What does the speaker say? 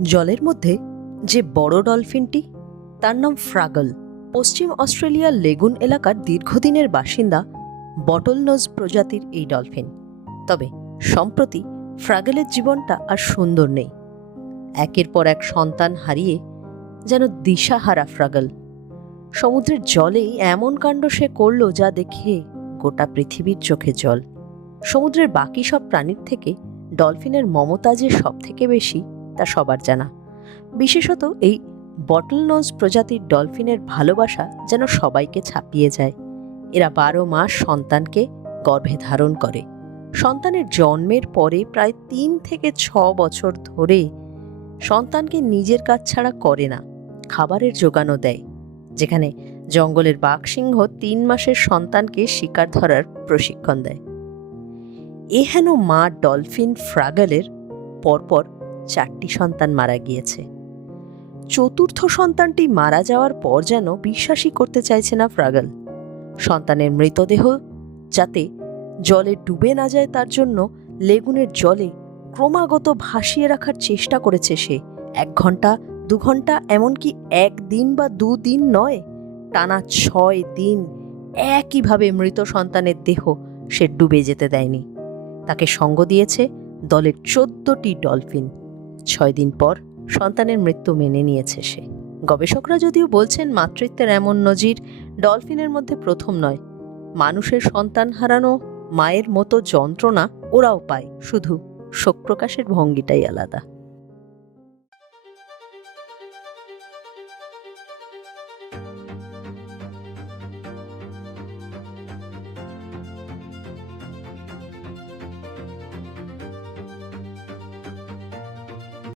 জলের মধ্যে যে বড় ডলফিনটি, তার নাম ফ্রাগল। পশ্চিম অস্ট্রেলিয়ার লেগুন এলাকার দীর্ঘদিনের বাসিন্দা বটলনোজ প্রজাতির এই ডলফিন। তবে সম্প্রতি ফ্রাগলের জীবনটা আর সুন্দর নেই। একের পর এক সন্তান হারিয়ে যেন দিশাহারা ফ্রাগল। সমুদ্রের জলেই এমন কাণ্ড সে করল যা দেখে গোটা পৃথিবীর চোখে জল। সমুদ্রের বাকি সব প্রাণীর থেকে ডলফিনের মমতা যে সব থেকে বেশি তা সবার জানা। বিশেষত এই বটলনোজ প্রজাতির ডলফিনের ভালোবাসা যেন সবাইকে ছাপিয়ে যায়। এরা 12 মাস সন্তানকে গর্ভে ধারণ করে। সন্তানের জন্মের পরে প্রায় 3 থেকে 6 বছর ধরে সন্তানকে নিজের কাজ ছাড়া করে না, খাবারের জোগানও দেয়। যেখানে জঙ্গলের বাঘসিংহ 3 মাসের সন্তানকে শিকার ধরার প্রশিক্ষণ দেয়। এহেন মা ডলফিন ফ্রাগলের পরপর 4টি সন্তান মারা গিয়েছে। চতুর্থ সন্তানটি মারা যাওয়ার পর যেন বিশ্বাসই করতে চাইছে না ফ্রাগল। সন্তানের মৃতদেহ যাতে জলে ডুবে না যায় তার জন্য লেগুনের জলে ক্রমাগত ভাসিয়ে রাখার চেষ্টা করেছে সে। 1 ঘন্টা 2 ঘন্টা, এমনকি 1 দিন বা 2 দিন নয়, টানা 6 দিন একইভাবে মৃত সন্তানের দেহ সে ডুবে যেতে দেয়নি। তাকে সঙ্গ দিয়েছে দলের 14টি ডলফিন। 6 দিন পর সন্তানের মৃত্যু মেনে নিয়েছে সে। গবেষকরা যদিও বলছেন মাতৃত্বের এমন নজির ডলফিনের মধ্যে প্রথম নয়। মানুষের সন্তান হারানো মায়ের মতো যন্ত্রণা ওরাও পায়, শুধু শোক প্রকাশের ভঙ্গিটাই আলাদা।